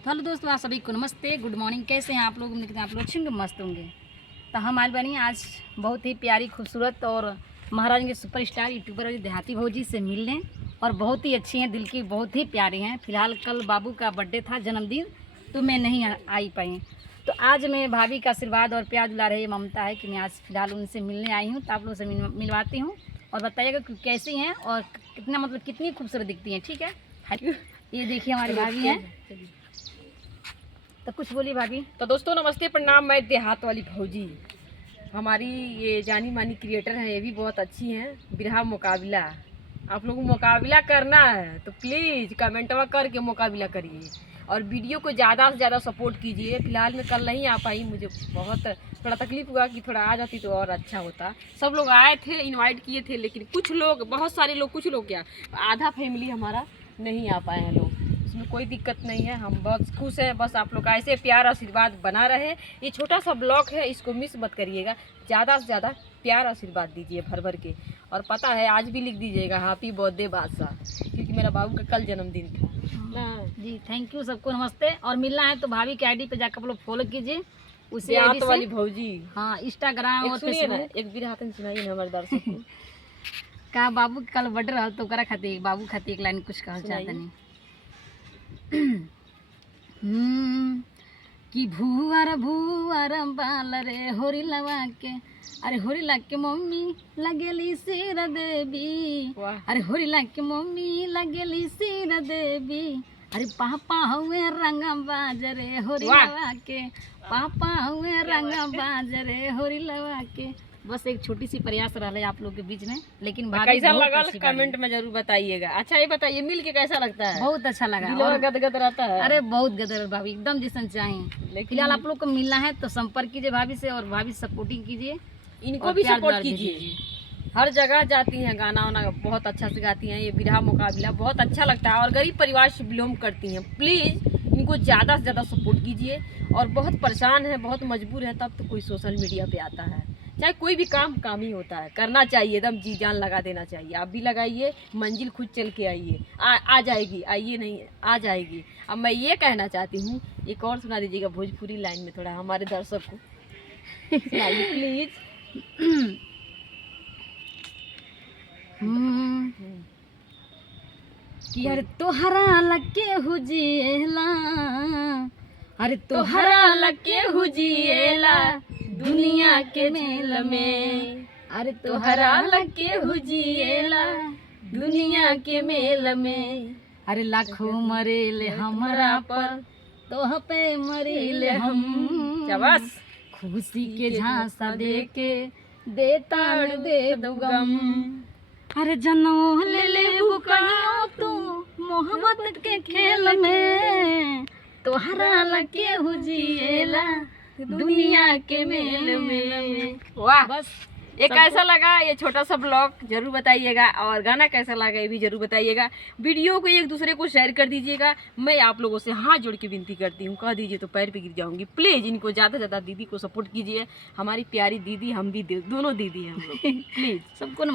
तो हेलो दोस्तों, आप सभी को नमस्ते, गुड मॉर्निंग। कैसे हैं आप लोग? उम्मीद करते हैं आप लोग अच्छे होंगे, मस्त होंगे। तो हम आए बनी आज बहुत ही प्यारी खूबसूरत और महाराज के सुपरस्टार यूट्यूबर और देहाती भौजी से मिलने, और बहुत ही अच्छी हैं, दिल की बहुत ही प्यारी हैं। फिलहाल कल बाबू का बर्थडे था, जन्मदिन, तो मैं नहीं आई पाई। तो आज मैं भाभी का आशीर्वाद और प्यार दुला रही ममता है कि मैं आज फिलहाल उनसे मिलने आई हूँ। तो आप लोगों से मिलवाती हूँ और बताइएगा कि कैसी हैं और कितना मतलब कितनी खूबसूरत दिखती हैं। ठीक है, ये देखिए हमारी भाभी हैं। तो कुछ बोली भाभी। तो दोस्तों नमस्ते, प्रणाम। मैं देहात वाली भौजी, हमारी ये जानी मानी क्रिएटर है, ये भी बहुत अच्छी हैं। बिरहा मुकाबला आप लोगों को मुकाबला करना है तो प्लीज़ कमेंटवा करके मुकाबला करिए और वीडियो को ज़्यादा से ज़्यादा सपोर्ट कीजिए। फिलहाल मैं कल नहीं आ पाई, मुझे बहुत थोड़ा तकलीफ हुआ कि थोड़ा आ जाती तो और अच्छा होता। सब लोग आए थे, इनवाइट किए थे, लेकिन कुछ लोग, बहुत सारे लोग, कुछ लोग क्या आधा फैमिली हमारा नहीं आ पाए हैं लोग। इसमें कोई दिक्कत नहीं है, हम बहुत खुश हैं। बस आप लोग का ऐसे प्यार आशीर्वाद बना रहे। ये छोटा सा ब्लॉग है, इसको मिस मत करिएगा। ज़्यादा से ज़्यादा प्यार आशीर्वाद दीजिए भर भर के। और पता है आज भी लिख दीजिएगा हैप्पी बर्थडे बादशाह, क्योंकि मेरा बाबू का कल जन्मदिन था ना जी थैंक यू, सबको नमस्ते। और मिलना है तो भाभी के आईडी पे जाकर आप लोग फॉलो कीजिए, उसी देहात आईडी वाली से। भौजी। हाँ, इंस्टाग्राम और सुनिए ना, फेसबुक एक बिरहा तन सुनाइए ना हमारे दर्शक को। का बाबू के कल बर्थडे रहा तो करा खाती बाबू खाती एक लाइन कुछ कहल चाहता नहीं। कि भुआर भुआर बाल रे होरी लगा के, अरे होरी लग के मम्मी लगेली सिर देवी, अरे होरी लग के मम्मी लगेली सिर देवी, अरे पापा हुए रंग बाज रे होरी लगा के, पापा हुए रंग बाज रे होरी लगा के। बस एक छोटी सी प्रयास रहा है आप लोग के बीच में, लेकिन कैसा लगा कमेंट में जरूर बताइएगा। अच्छा ये बताइए, मिल के कैसा लगता है? बहुत अच्छा लगा और गदगद रहता है। अरे बहुत गदर भाभी, एकदम जैसन चाहिए। फिलहाल आप लोग को मिलना है तो संपर्क कीजिए भाभी से, और भाभी सपोर्टिंग कीजिए, इनको भी सपोर्ट कीजिए। हर जगह जाती हैं, गाना वाना बहुत अच्छा से गाती हैं। ये बिरहा मुकाबला बहुत अच्छा लगता है और गरीब परिवार से बिलोंग करती हैं। प्लीज़ इनको ज़्यादा से ज़्यादा सपोर्ट कीजिए। और बहुत परेशान है, बहुत मजबूर है, तब तो कोई सोशल मीडिया पे आता है। चाहे कोई भी काम ही होता है, करना चाहिए, एकदम जी जान लगा देना चाहिए। आप भी लगाइए, मंजिल खुद चल के आइए, आ जाएगी। आइए नहीं, आ जाएगी। अब मैं ये कहना चाहती हूँ, एक और सुना दीजिएगा भोजपुरी लाइन में थोड़ा हमारे दर्शक को। सुनाइए प्लीज़। कि अरे तोहरा लगे हुजिएला, अरे तोहरा लगे हुजिएला दुनिया के मेल में, अरे तोहरा लगे हुजिएला दुनिया के मेल में, अरे लाखों मरेले हमरा पर तोह पे मरेले हम, शाबाश। खुशी के झांसा दे के देता दे दो गम, अरे जनम ले ले कहियो तू मोहब्बत के खेल में, तोहरा लगे हुजिएला दुनिया के मेल में। वाह, बस ये कैसा लगा ये छोटा सा ब्लॉग जरूर बताइएगा, और गाना कैसा लगा ये भी जरूर बताइएगा। वीडियो को एक दूसरे को शेयर कर दीजिएगा। मैं आप लोगों से हाथ जोड़ के विनती करती हूँ, कह दीजिए तो पैर पे गिर जाऊंगी। प्लीज़ इनको ज़्यादा से ज़्यादा दीदी को सपोर्ट कीजिए। हमारी प्यारी दीदी, हम भी दोनों दीदी हैं हम लोग। प्लीज़ सबको